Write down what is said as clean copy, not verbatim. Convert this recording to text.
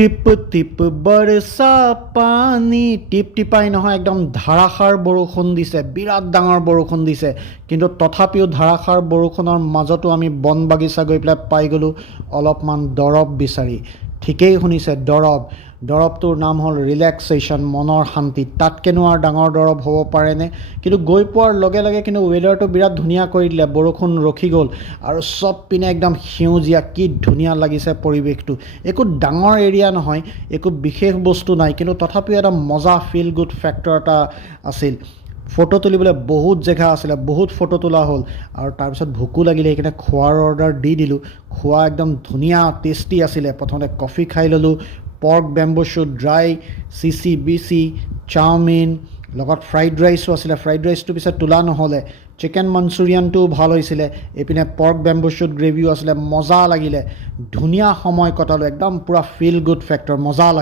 টিপ টিপ বৰসা পানী টিপ টিপাই নহয় একদম ধাৰাসাৰ বৰষুণ দিছে বিৰাট ডাঙৰ বৰষুণ দিছে কিন্তু তথাপিও ধাৰাসাৰ বৰষুণৰ মাজতো আমি বন বাগিচা গৈ পেলাই পাই গ'লোঁ অলপমান দৰৱ বিচাৰি ঠিকেই শুনিছে দৰৱটোৰ নাম হ'ল ৰিলেক্সেশ্যন মনৰ শান্তি তাতকেনো আৰু ডাঙৰ দৰৱ হ'ব পাৰেনে কিন্তু গৈ পোৱাৰ লগে লগে কিন্তু ৱেডাৰটো বিৰাট ধুনীয়া কৰি দিলে বৰষুণ ৰখি গ'ল আৰু চব পিনে একদম সেউজীয়া কি ধুনীয়া লাগিছে পৰিৱেশটো একো ডাঙৰ এৰিয়া নহয় একো বিশেষ বস্তু নাই কিন্তু তথাপিও এটা মজা ফিল গুড ফেক্টৰ এটা আছিল ফটো তুলিবলৈ বহুত জেগা আছিলে বহুত ফটো তোলা হ'ল আৰু তাৰপিছত ভোকো লাগিলে সেইকাৰণে খোৱাৰ অৰ্ডাৰ দি দিলোঁ খোৱা একদম ধুনীয়া টেষ্টি আছিলে প্ৰথমতে কফি খাই ল'লোঁ pork bamboo shoot dry CCBC chow mein লগত ফ্ৰাইড ৰাইচো আছিলে ফ্ৰাইড ৰাইচটো পিছত তোলা নহ'লে চিকেন মঞ্চুৰিয়ানটোও ভাল হৈছিলে এইপিনে পৰ্ক বেম্বো শ্বুট গ্ৰেভিও আছিলে মজা লাগিলে ধুনীয়া সময় কটালোঁ একদম পূৰা ফিল গুড ফেক্টৰ মজা লাগিল